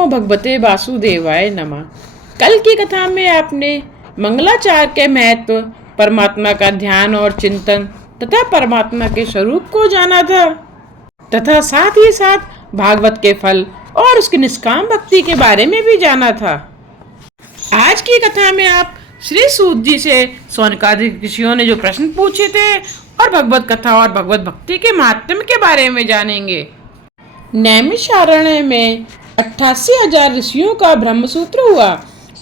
नमो भगवते वासुदेवाय नमः। कल की कथा में आपने मंगलाचार के महत्व, परमात्मा का ध्यान और चिंतन तथा परमात्मा के स्वरूप को जाना था तथा साथ ही साथ भागवत के फल और उसकी निष्काम भक्ति के बारे में भी जाना था। आज की कथा में आप श्री सूत जी से शौनकादिक ऋषियों ने जो प्रश्न पूछे थे और भगवत कथा और भगवत भक्ति के महात्म्य के बारे में जानेंगे। नैमिषारण्य में 88,000 ऋषियों का ब्रह्मसूत्र हुआ।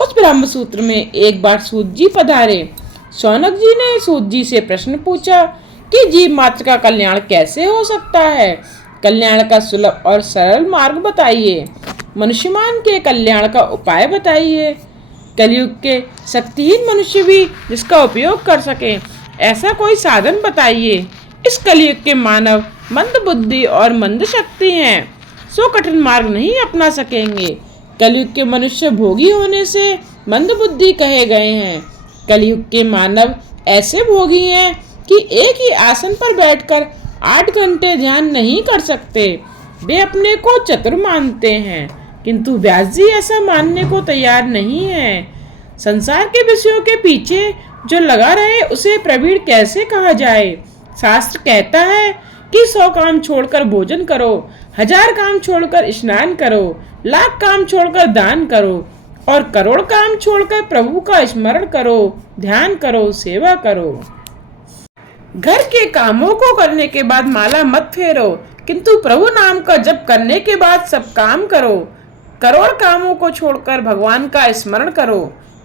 उस ब्रह्मसूत्र में एक बार सूत जी पधारे। शौनक जी ने सूत जी से प्रश्न पूछा कि जीव मात्र का कल्याण कैसे हो सकता है। कल्याण का सुलभ और सरल मार्ग बताइए। मनुष्यमान के कल्याण का उपाय बताइए। कलयुग के शक्तिहीन मनुष्य भी जिसका उपयोग कर सके ऐसा कोई साधन बताइए। इस कलयुग के मानव मंद बुद्धि और मंद शक्ति हैं, सो कठिन मार्ग नहीं अपना सकेंगे। कलयुग के मनुष्य भोगी होने से मंद बुद्धि कहे गए हैं। कलयुग के मानव ऐसे भोगी हैं कि एक ही आसन पर बैठकर 8 घंटे ध्यान नहीं कर सकते। वे अपने को चतुर मानते हैं, किंतु व्यास जी ऐसा मानने को तैयार नहीं है। संसार के विषयों के पीछे जो लगा रहे उसे प्रवीण कैसे कहा जाए। शास्त्र कहता है कि 100 काम छोड़कर भोजन करो, 1000 काम छोड़कर स्नान करो, लाख काम छोड़कर दान करो और करोड़ काम छोड़कर प्रभु का स्मरण करो, ध्यान करो, सेवा करो। घर के कामों को करने के बाद माला मत फेरो, किंतु प्रभु नाम का जप करने के बाद सब काम करो। करोड़ कामों को छोड़कर भगवान का स्मरण करो।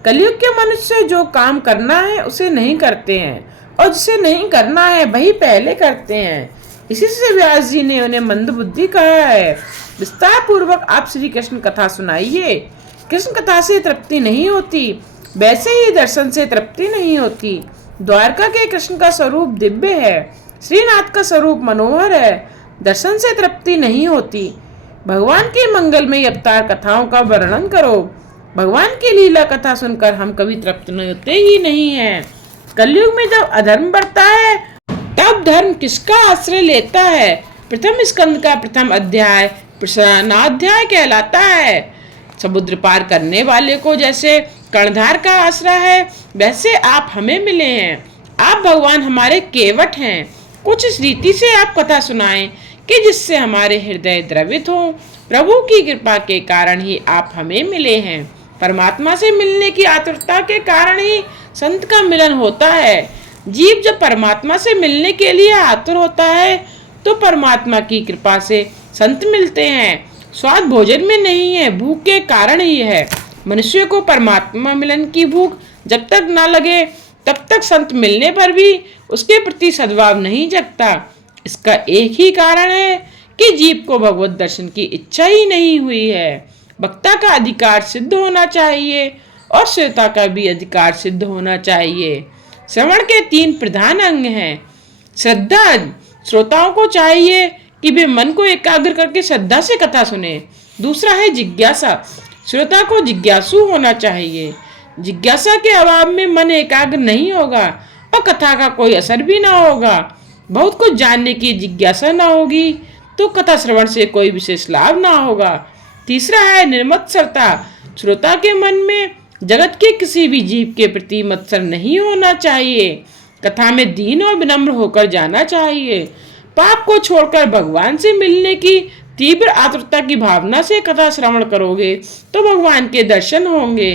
कलयुग के मनुष्य जो काम करना है उसे नहीं करते हैं और जिसे नहीं करना है वही पहले करते हैं। इसी से व्यास जी ने उन्हें मंद बुद्धि कहा है। विस्तार पूर्वक आप श्री कृष्ण कथा सुनाइए। कृष्ण कथा से तृप्ति नहीं होती, वैसे ही दर्शन से तृप्ति नहीं होती। द्वारका के कृष्ण का स्वरूप दिव्य है, श्रीनाथ का स्वरूप मनोहर है। दर्शन से तृप्ति नहीं होती। भगवान के मंगलमय अवतार कथाओं का वर्णन करो। भगवान की लीला कथा सुनकर हम कभी तृप्त होते ही नहीं हैं। कलयुग में जब अधर्म बढ़ता है तब धर्म किसका आश्रय लेता है। प्रथम स्कंद का प्रथम अध्याय प्रसन्नाध्याय कहलाता है। समुद्र पार करने वाले को जैसे कर्णधार का आश्रय है वैसे आप हमें मिले हैं। आप भगवान हमारे केवट हैं। कुछ इस रीति से आप कथा सुनाएं कि जिससे हमारे हृदय द्रवित हो। प्रभु की कृपा के कारण ही आप हमें मिले हैं। परमात्मा से मिलने की आतुरता के कारण ही संत का मिलन होता है। जीव जब परमात्मा से मिलने के लिए आतुर होता है तो परमात्मा की कृपा से संत मिलते हैं। स्वाद भोजन में नहीं है, भूख के कारण ही है। मनुष्य को परमात्मा मिलन की भूख जब तक न लगे तब तक संत मिलने पर भी उसके प्रति सद्भाव नहीं जगता। इसका एक ही कारण है कि जीव को भगवत दर्शन की इच्छा ही नहीं हुई है। वक्ता का अधिकार सिद्ध होना चाहिए और श्रोता का भी अधिकार सिद्ध होना चाहिए। श्रवण के 3 प्रधान अंग हैं। श्रद्धा, श्रोताओं को चाहिए कि वे मन को एकाग्र करके श्रद्धा से कथा सुने। दूसरा है जिज्ञासा, श्रोता को जिज्ञासु होना चाहिए। जिज्ञासा के अभाव में मन एकाग्र नहीं होगा और कथा का कोई असर भी ना होगा। बहुत कुछ जानने की जिज्ञासा ना होगी तो कथा श्रवण से कोई विशेष लाभ ना होगा। तीसरा है निर्मत्सरता, श्रोता के मन में जगत के किसी भी जीव के प्रति मत्सर नहीं होना चाहिए। कथा में दीन और विनम्र होकर जाना चाहिए। पाप को छोड़कर भगवान से मिलने की तीव्र आतुरता की भावना से कथा श्रवण करोगे तो भगवान के दर्शन होंगे।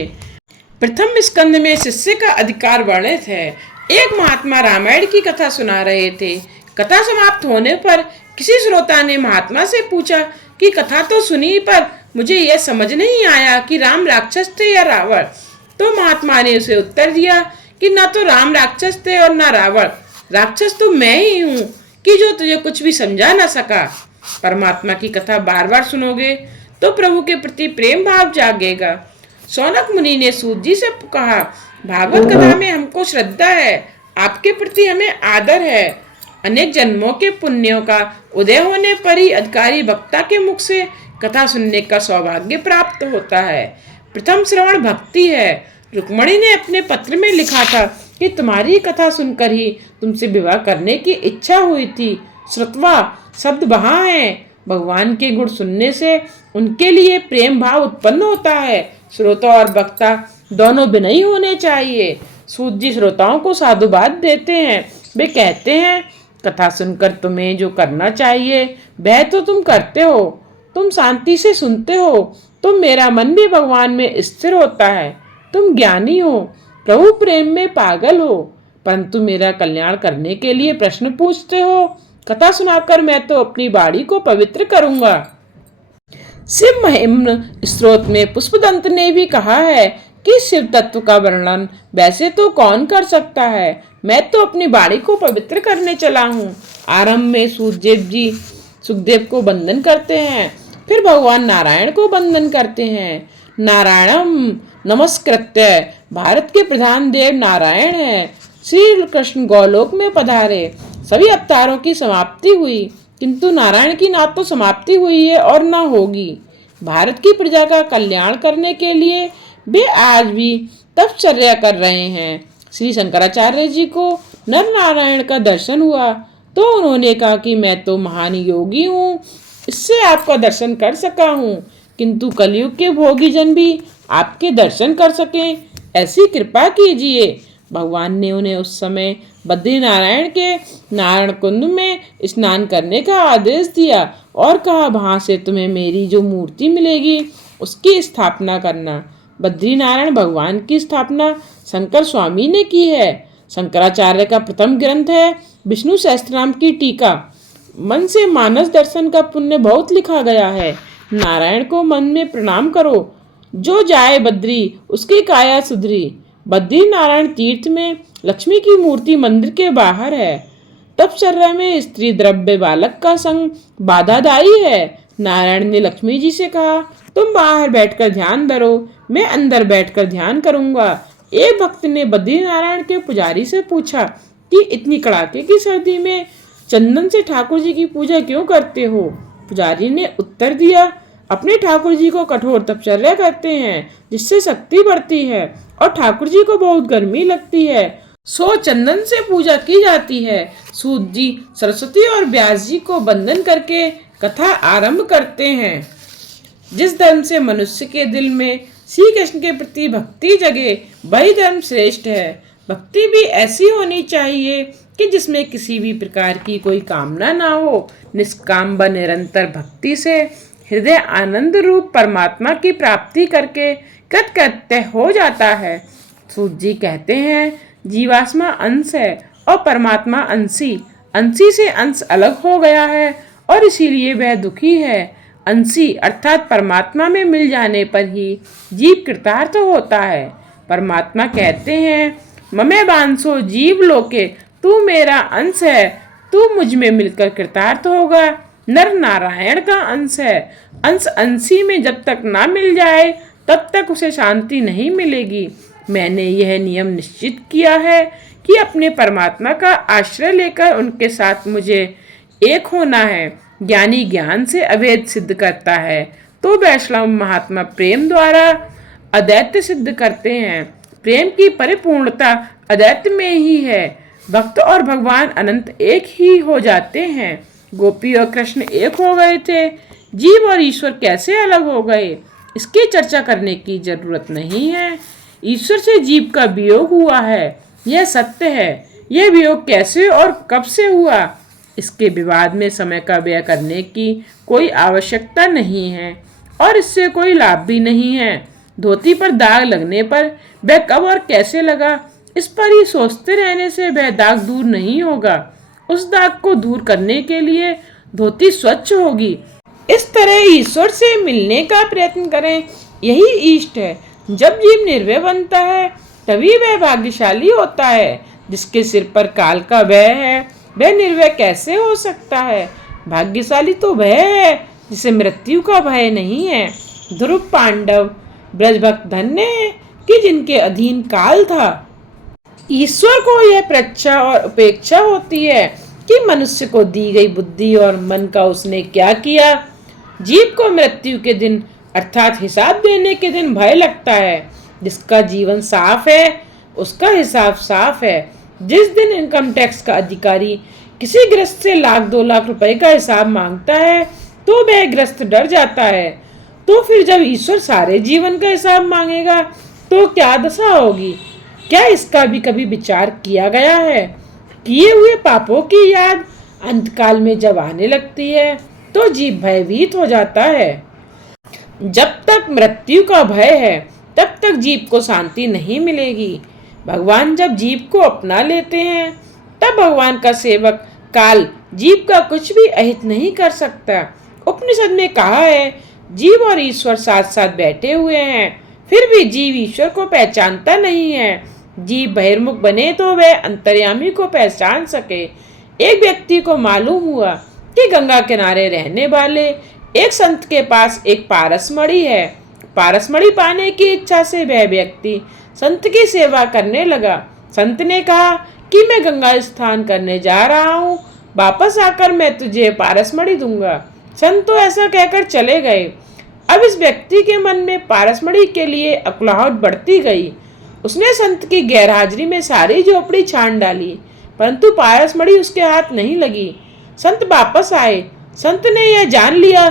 प्रथम स्कंद में शिष्य का अधिकार वर्णित है। एक महात्मा रामायण की कथा सुना रहे थे। कथा समाप्त होने पर किसी श्रोता ने महात्मा से पूछा कि कथा तो सुनी पर मुझे यह समझ नहीं आया कि राम राक्षस थे या रावण। तो महात्मा ने उसे उत्तर दिया कि ना तो राम राक्षस थे और ना रावण। राक्षस तो मैं ही हूँ कि जो तुझे कुछ भी समझा ना सका। परमात्मा की कथा बार बार सुनोगे तो प्रभु के प्रति प्रेम भाव जागेगा। शौनक मुनि ने सूत जी से कहा, भागवत कथा में हमको श्रद्धा है, आपके प्रति हमें आदर है। अनेक जन्मों के पुण्यों का उदय होने पर ही अधिकारी वक्ता के मुख से कथा सुनने का सौभाग्य प्राप्त होता है। प्रथम श्रवण भक्ति है। रुक्मणी ने अपने पत्र में लिखा था कि तुम्हारी कथा सुनकर ही तुमसे विवाह करने की इच्छा हुई थी। श्रुत्वा शब्द वहाँ है, भगवान के गुण सुनने से उनके लिए प्रेम भाव उत्पन्न होता है। श्रोता और वक्ता दोनों विनयी होने चाहिए। सूत जी श्रोताओं को साधुवाद देते हैं। वे कहते हैं, कथा सुनकर तुम्हें जो करना चाहिए वह तो तुम करते हो। तुम शांति से सुनते हो, तो मेरा मन भी भगवान में स्थिर होता है। तुम ज्ञानी हो, प्रभु प्रेम में पागल हो, परंतु मेरा कल्याण करने के लिए प्रश्न पूछते हो। कथा सुनाकर मैं तो अपनी बाड़ी को पवित्र करूंगा। शिव महिम्न स्त्रोत में पुष्पदंत ने भी कहा है कि शिव तत्व का वर्णन वैसे तो कौन कर सकता है। मैं तो अपनी बाड़ी को पवित्र करने चला हूँ। आरंभ में सुखदेव को वंदन करते हैं, फिर भगवान नारायण को वंदन करते हैं। नारायणम नमस्कृत्य, भारत के प्रधान देव नारायण हैं। श्री कृष्ण गोलोक में पधारे। सभी अवतारों की समाप्ति हुई, किंतु नारायण की ना तो समाप्ति हुई है और ना होगी। भारत की प्रजा का कल्याण करने के लिए वे आज भी तपश्चर्या कर रहे हैं। श्री शंकराचार्य जी को नर नारायण का दर्शन हुआ तो उन्होंने कहा कि मैं तो महान योगी हूँ, इससे आपका दर्शन कर सका हूँ, किंतु कलयुग के भोगी जन भी आपके दर्शन कर सकें, ऐसी कृपा कीजिए। भगवान ने उन्हें उस समय बद्री नारायण के नारायण कुंड में स्नान करने का आदेश दिया और कहा, वहां से तुम्हें मेरी जो मूर्ति मिलेगी उसकी स्थापना करना। बद्री नारायण भगवान की स्थापना शंकर स्वामी ने की है। शंकराचार्य का प्रथम ग्रंथ है विष्णु सहस्त्रनाम की टीका। मन से मानस दर्शन का पुण्य बहुत लिखा गया है। नारायण को मन में प्रणाम करो, जो जाए बद्री उसकी काया सुधरी। बद्री नारायण तीर्थ में लक्ष्मी की मूर्ति मंदिर के बाहर है। तपश्चर्या में स्त्री द्रव्य बालक का संग बाधादायी है। नारायण ने लक्ष्मी जी से कहा, तुम बाहर बैठकर ध्यान धरो, मैं अंदर बैठकर ध्यान करूंगा। एक भक्त ने बद्री नारायण के पुजारी से पूछा कि इतनी कड़ाके की सर्दी में चंदन से ठाकुर जी की पूजा क्यों करते हो? पुजारी ने उत्तर दिया, अपने ठाकुर जी को कठोर तपश्चर्या करते हैं, जिससे शक्ति बढ़ती है और ठाकुर जी को बहुत गर्मी लगती है, सो चंदन से पूजा की जाती है। सूत जी सरस्वती और व्यास जी को वंदन करके कथा आरंभ करते हैं। जिस धर्म से मनुष्य के दिल में श्री कृष्ण के प्रति भक्ति जगे वही धर्म श्रेष्ठ है। भक्ति भी ऐसी होनी चाहिए कि जिसमें किसी भी प्रकार की कोई कामना ना हो। निष्काम व निरंतर भक्ति से हृदय आनंद रूप परमात्मा की प्राप्ति करके कृतकृत्य हो जाता है। सूत जी कहते हैं, जीवात्मा अंश है और परमात्मा अंशी। अंशी से अंश अलग हो गया है और इसीलिए वह दुखी है। अंशी अर्थात परमात्मा में मिल जाने पर ही जीव कृतार्थ होता है। परमात्मा कहते हैं, ममे बांसो जीव लोके, तू मेरा अंश है, तू मुझ में मिलकर कृतार्थ होगा। नर नारायण का अंश है। अंश अंशी में जब तक ना मिल जाए तब तक उसे शांति नहीं मिलेगी। मैंने यह नियम निश्चित किया है कि अपने परमात्मा का आश्रय लेकर उनके साथ मुझे एक होना है। ज्ञानी ज्ञान से अभेद सिद्ध करता है तो वैष्णव महात्मा प्रेम द्वारा अद्वैत सिद्ध करते हैं। प्रेम की परिपूर्णता अद्वैत में ही है। भक्त और भगवान अनंत एक ही हो जाते हैं। गोपी और कृष्ण एक हो गए थे, जीव और ईश्वर कैसे अलग हो गए, इसकी चर्चा करने की जरूरत नहीं है। ईश्वर से जीव का वियोग हुआ है, यह सत्य है। यह वियोग कैसे और कब से हुआ, इसके विवाद में समय का व्यय करने की कोई आवश्यकता नहीं है और इससे कोई लाभ भी नहीं है। धोती पर दाग लगने पर वह कब और कैसे लगा, इस पर ही सोचते रहने से वह दाग दूर नहीं होगा। उस दाग को दूर करने के लिए धोती स्वच्छ होगी। इस तरह ईश्वर से मिलने का प्रयत्न करें, यही इष्ट है। जब जीव निर्भय बनता है तभी वह भाग्यशाली होता है। जिसके सिर पर काल का भय है वह निर्भय कैसे हो सकता है? भाग्यशाली तो वह है जिसे मृत्यु का भय नहीं है। ध्रुव पांडव ब्रजभक्त धन्य है कि जिनके अधीन काल था। ईश्वर को यह प्रच्छा और उपेक्षा होती है कि मनुष्य को दी गई बुद्धि और मन का उसने क्या किया। जीव को मृत्यु के दिन अर्थात हिसाब देने के दिन भय लगता है। जिसका जीवन साफ है उसका हिसाब साफ है। जिस दिन इनकम टैक्स का अधिकारी किसी गृहस्थ से 1,00,000-2,00,000 रुपए का हिसाब मांगता है तो वह ग्रस्त डर जाता है। तो फिर जब ईश्वर सारे जीवन का हिसाब मांगेगा तो क्या दशा होगी? क्या इसका भी कभी विचार किया गया है? किए हुए पापों की याद अंतकाल में जब आने लगती है तो जीव भयभीत हो जाता है। जब तक मृत्यु का भय है तब तक जीव को शांति नहीं मिलेगी। भगवान जब जीव को अपना लेते हैं तब भगवान का सेवक काल जीव का कुछ भी अहित नहीं कर सकता। उपनिषद में कहा है, जीव और ईश्वर साथ साथ बैठे हुए हैं, फिर भी जीव ईश्वर को पहचानता नहीं है। जीव बहिर्मुख बने तो वह अंतर्यामी को पहचान सके। एक व्यक्ति को मालूम हुआ कि गंगा किनारे रहने वाले एक संत के पास एक पारसमणि है। पारसमणि पाने की इच्छा से वह व्यक्ति संत की सेवा करने लगा। संत ने कहा कि मैं गंगा स्नान करने जा रहा हूँ, वापस आकर मैं तुझे पारसमणि दूंगा। संत तो ऐसा कहकर चले गए। अब इस व्यक्ति के मन में पारसमणि के लिए अकुलाहट बढ़ती गई। उसने संत की गैरहाजिरी में सारी झोपड़ी छान डाली, परंतु पारसमणि उसके हाथ नहीं लगी। संत वापस आए। संत ने यह जान लिया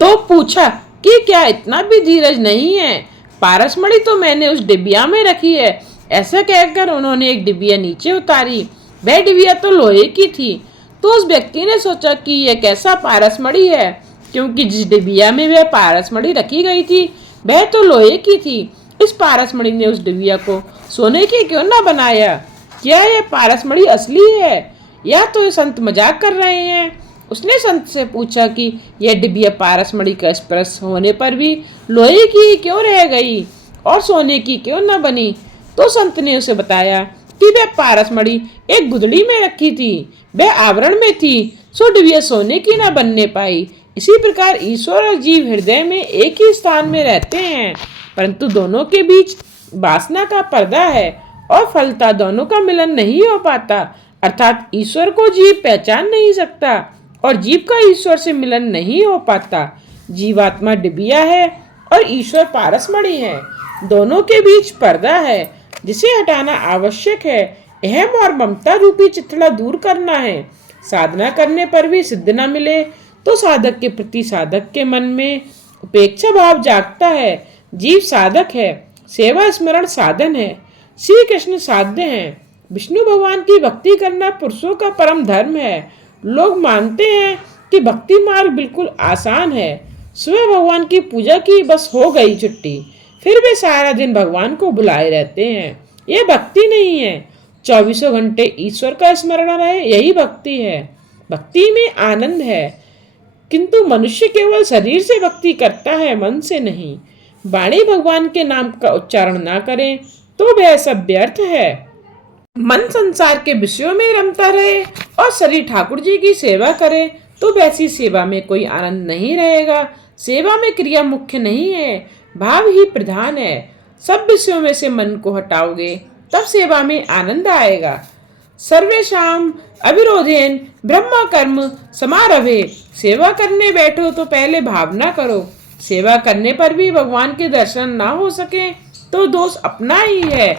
तो पूछा कि क्या इतना भी धीरज नहीं है? पारसमणि तो मैंने उस डिबिया में रखी है। ऐसा कहकर उन्होंने एक डिबिया नीचे उतारी। वह डिबिया तो लोहे की थी। तो उस व्यक्ति ने सोचा कि यह कैसा पारसमणि है, क्योंकि जिस डिबिया में वह पारसमणि रखी गई थी वह तो लोहे की थी। इस पारसमणि ने उस डिबिया को सोने की क्यों ना बनाया? क्या यह पारसमणि असली है या तो ये संत मजाक कर रहे हैं? उसने संत से पूछा कि यह डिबिया पारसमणि का स्पर्श होने पर भी लोहे की क्यों रह गई और सोने की क्यों न बनी? तो संत ने उसे बताया कि वह पारसमणि एक गुदड़ी में रखी थी, वह आवरण में थी, सो डिबिया सोने की न बनने पाई। इसी प्रकार ईश्वर और जीव हृदय में एक ही स्थान में रहते हैं, परंतु दोनों के बीच वासना का पर्दा है और फलता दोनों का मिलन नहीं हो पाता। अर्थात ईश्वर को जीव पहचान नहीं सकता और जीव का ईश्वर से मिलन नहीं हो पाता। जीवात्मा डिबिया है और ईश्वर पारसमणि है। दोनों के बीच पर्दा है जिसे हटाना आवश्यक है। अहम और ममता रूपी चिथड़ा दूर करना है। साधना करने पर भी सिद्ध न मिले तो साधक के प्रति साधक के मन में उपेक्षा भाव जागता है। जीव साधक है, सेवा स्मरण साधन है। श्री कृष्ण साध्य हैं। विष्णु भगवान की भक्ति करना पुरुषों का परम धर्म है। लोग मानते हैं कि भक्ति मार्ग बिल्कुल आसान है। सुबह भगवान की पूजा की बस हो गई छुट्टी, फिर वे सारा दिन भगवान को बुलाए रहते हैं। ये भक्ति नहीं है। 24 घंटे ईश्वर का स्मरण रहे, यही भक्ति है। भक्ति में आनंद है, किंतु मनुष्य केवल शरीर से भक्ति करता है, मन से नहीं। वाणी भगवान के नाम का उच्चारण ना करें तो वह सब व्यर्थ है। मन संसार के विषयों में रमता रहे और शरीर ठाकुर जी की सेवा करे तो वैसी सेवा में कोई आनंद नहीं रहेगा। सेवा में क्रिया मुख्य नहीं है, भाव ही प्रधान है। सब विषयों में से मन को हटाओगे तब सेवा में आनंद आएगा। सर्वेषाम अविरोधेन ब्रह्म कर्म समारभे। सेवा करने बैठो तो पहले भावना करो। सेवा करने पर भी भगवान के दर्शन ना हो सके तो दोष अपना ही है।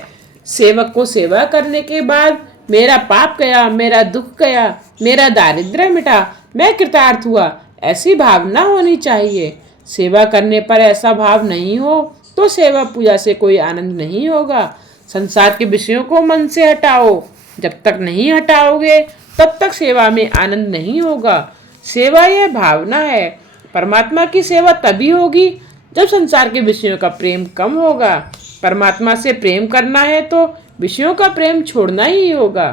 सेवक को सेवा करने के बाद मेरा पाप गया, मेरा दुख गया, मेरा दारिद्र्य मिटा, मैं कृतार्थ हुआ, ऐसी भावना होनी चाहिए। सेवा करने पर ऐसा भाव नहीं हो तो सेवा पूजा से कोई आनंद नहीं होगा। संसार के विषयों को मन से हटाओ। जब तक नहीं हटाओगे तब तक सेवा में आनंद नहीं होगा। सेवा यह भावना है। परमात्मा की सेवा तभी होगी जब संसार के विषयों का प्रेम कम होगा। परमात्मा से प्रेम करना है तो विषयों का प्रेम छोड़ना ही होगा।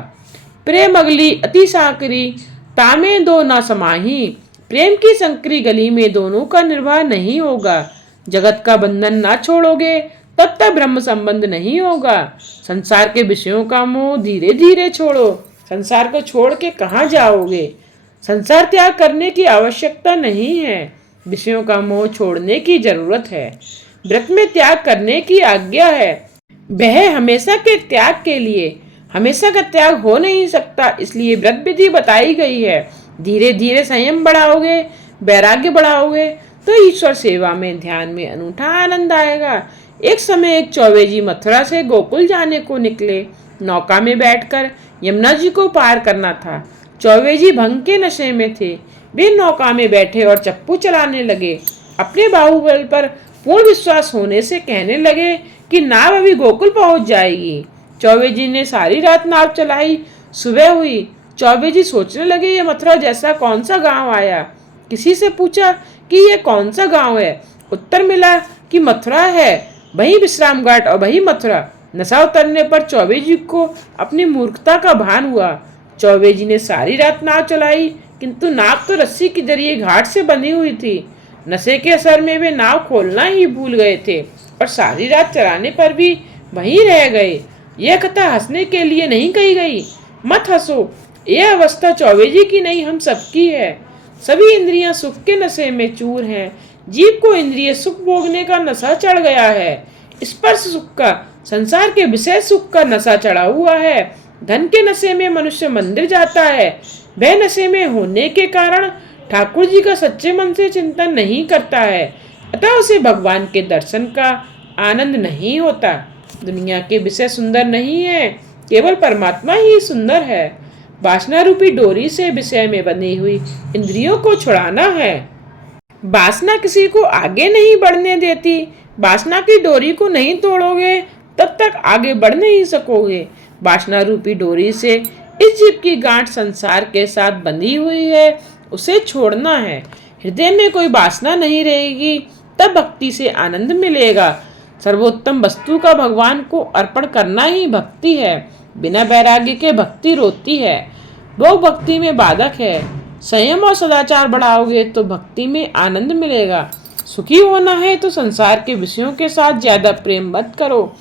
प्रेम अगली अति साकरी, तामे दो ना समाही। प्रेम की संकरी गली में दोनों का निर्वाह नहीं होगा। जगत का बंधन ना छोड़ोगे तब तक ब्रह्म संबंध नहीं होगा। संसार के विषयों का मोह धीरे धीरे छोड़ो। संसार को छोड़ के कहाँ जाओगे? संसार त्याग करने की आवश्यकता नहीं है, विषयों का मोह छोड़ने की जरूरत है। व्रत में त्याग करने की आज्ञा है, वह हमेशा के त्याग के लिए। हमेशा का त्याग हो नहीं सकता, इसलिए व्रत विधि बताई गई है। धीरे धीरे संयम बढ़ाओगे, वैराग्य बढ़ाओगे तो ईश्वर सेवा में, ध्यान में अनूठा आनंद आएगा। एक समय एक चौबे जी मथुरा से गोकुल जाने को निकले। नौका में बैठकर यमुना जी को पार करना था। चौबे जी भंग के नशे में थे। वे नौका में बैठे और चप्पू चलाने लगे। अपने बाहुबल पर पूर्ण विश्वास होने से कहने लगे कि नाव अभी गोकुल पहुंच जाएगी। चौबे जी ने सारी रात नाव चलाई। सुबह हुई। चौबे जी सोचने लगे ये मथुरा जैसा कौन सा गांव आया। किसी से पूछा कि ये कौन सा गांव है। उत्तर मिला कि मथुरा है, वही विश्राम घाट और वही मथुरा। नशा उतरने पर चौबे जी को अपनी मूर्खता का भान हुआ। चौबे जी ने सारी रात नाव चलाई, किंतु नाव तो रस्सी के जरिए घाट से बंधी हुई थी। नशे के असर में वे नाव खोलना ही भूल गए थे और सारी रात चलाने पर भी वहीं रह गए। यह कथा हंसने के लिए नहीं कही गई। मत हंसो, यह अवस्था चौबे जी की नहीं, हम सबकी है। सभी इंद्रियां सुख के नशे में चूर हैं। जीव को इंद्रिय सुख भोगने का नशा चढ़ गया है। स्पर्श सुख का, संसार के विषय सुख का नशा चढ़ा हुआ है। धन के नशे में मनुष्य मंदिर जाता है। वह नशे में होने के कारण ठाकुर जी का सच्चे मन से चिंतन नहीं करता है, अतः उसे भगवान के दर्शन का आनंद नहीं होता। दुनिया के विषय सुंदर नहीं है, केवल परमात्मा ही सुंदर है। वासना रूपी डोरी से विषय में बंधी हुई इंद्रियों को छुड़ाना है। वासना किसी को आगे नहीं बढ़ने देती। वासना की डोरी को नहीं तोड़ोगे तब तक आगे बढ़ नहीं सकोगे। वासना रूपी डोरी से इस जीव की गांठ संसार के साथ बंधी हुई है, उसे छोड़ना है। हृदय में कोई वासना नहीं रहेगी, तब भक्ति से आनंद मिलेगा। सर्वोत्तम वस्तु का भगवान को अर्पण करना ही भक्ति है। बिना वैराग्य के भक्ति रोती है, वो भक्ति में बाधक है। संयम और सदाचार बढ़ाओगे तो भक्ति में आनंद मिलेगा। सुखी होना है तो संसार के विषयों के साथ ज्यादा प्रेम मत करो।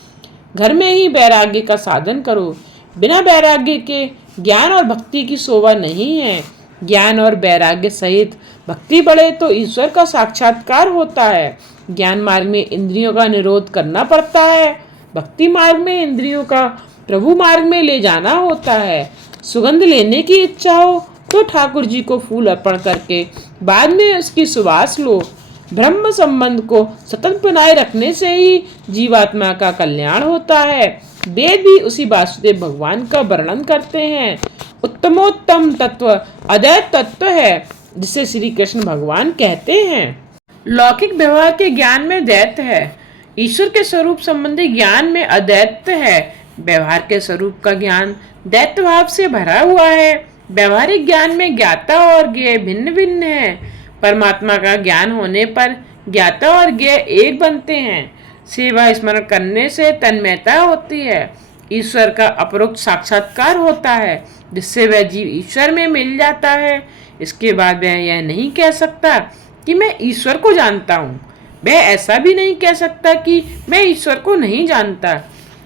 घर में ही वैराग्य का साधन करो। बिना वैराग्य के ज्ञान और भक्ति की शोभा नहीं है। ज्ञान और वैराग्य सहित भक्ति बढ़े तो ईश्वर का साक्षात्कार होता है। ज्ञान मार्ग में इंद्रियों का निरोध करना पड़ता है। भक्ति मार्ग में इंद्रियों का प्रभु मार्ग में ले जाना होता है। सुगंध लेने की इच्छा हो तो ठाकुर जी को फूल अर्पण करके बाद में उसकी सुवास लो। ब्रह्म संबंध को सतत बनाए रखने से ही जीवात्मा का कल्याण होता है। वेद भी उसी वासुदेव भगवान का वर्णन करते हैं। उत्तमोत्तम तत्व अद्वैत तत्व है, जिसे श्री कृष्ण भगवान कहते हैं। लौकिक व्यवहार के ज्ञान में द्वैत है, ईश्वर के स्वरूप संबंधी ज्ञान में अद्वैत है। व्यवहार के स्वरूप का ज्ञान दैत्य भाव से भरा हुआ है। व्यवहारिक ज्ञान में ज्ञाता और ज्ञेय भिन्न भिन्न है। परमात्मा का ज्ञान होने पर ज्ञाता और ज्ञेय एक बनते हैं। सेवा स्मरण करने से तन्मयता होती है। ईश्वर का अपरोक्त साक्षात्कार होता है, जिससे वह जीव ईश्वर में मिल जाता है। इसके बाद वह यह नहीं कह सकता कि मैं ईश्वर को जानता हूँ। वह ऐसा भी नहीं कह सकता कि मैं ईश्वर को नहीं जानता।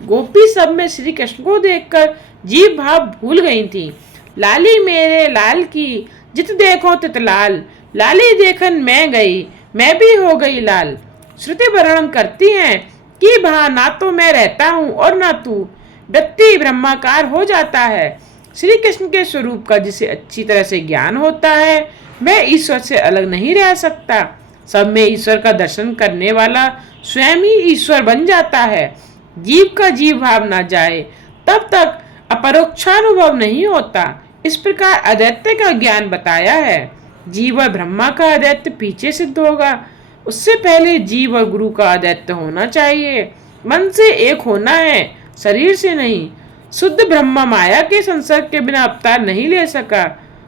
गोपी सब में श्री कृष्ण को देखकर जीव भाव भूल गई थी। लाली मेरे लाल की जित देखो तित लाल, लाली देखन मैं गई, मैं भी हो गई लाल। श्रुति वर्णन करती हैं कि वहाँ ना तो मैं रहता हूँ और ना तू, व्यक्ति ब्रह्माकार हो जाता है। श्री कृष्ण के स्वरूप का जिसे अच्छी तरह से ज्ञान होता है, वह ईश्वर से अलग नहीं रह सकता। सब में ईश्वर का दर्शन करने वाला स्वयं ही ईश्वर बन जाता है। जीव का जीव भाव ना जाए तब तक अपरोक्षानुभव नहीं होता। इस प्रकार अद्वैत का ज्ञान बताया है। जीव और ब्रह्मा का अद्वैत पीछे सिद्ध होगा। उससे पहले जीव और गुरु का अद्वैत होना चाहिए। मन से एक होना है, शरीर से नहीं। शुद्ध ब्रह्मा माया के संसर्ग के बिना अवतार नहीं ले सका।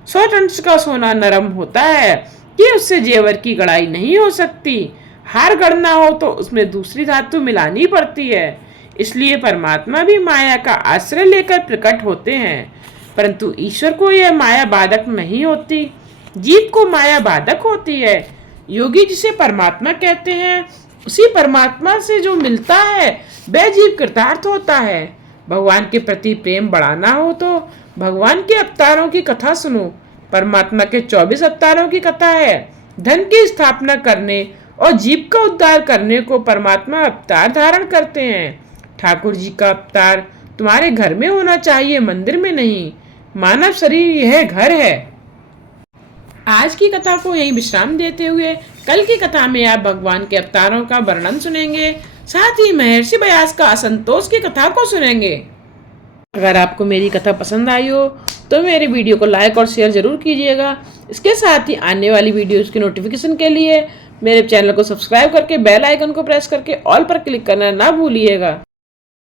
100 टन का सोना नरम होता है कि उससे जेवर की गढ़ाई नहीं हो सकती। हार गढ़ना हो तो उसमें दूसरी धातु मिलानी पड़ती है। इसलिए परमात्मा भी माया का आश्रय लेकर प्रकट होते हैं, परंतु ईश्वर को यह माया बाधक नहीं होती। जीव को माया बाधक होती है। योगी जिसे परमात्मा कहते हैं, उसी परमात्मा से जो मिलता है वह जीव कृतार्थ होता है। भगवान के प्रति प्रेम बढ़ाना हो तो भगवान के अवतारों की कथा सुनो। परमात्मा के 24 अवतारों की कथा है। धन की स्थापना करने और जीव का उद्धार करने को परमात्मा अवतार धारण करते हैं। ठाकुर जी का अवतार तुम्हारे घर में होना चाहिए, मंदिर में नहीं। मानव शरीर यह घर है। आज की कथा को यही विश्राम देते हुए कल की कथा में आप भगवान के अवतारों का वर्णन सुनेंगे, साथ ही महर्षि व्यास का असंतोष की कथा को सुनेंगे। अगर आपको मेरी कथा पसंद आई हो तो मेरी वीडियो को लाइक और शेयर ज़रूर कीजिएगा। इसके साथ ही आने वाली वीडियोज़ की नोटिफिकेशन के लिए मेरे चैनल को सब्सक्राइब करके बेल आइकन को प्रेस करके ऑल पर क्लिक करना ना भूलिएगा।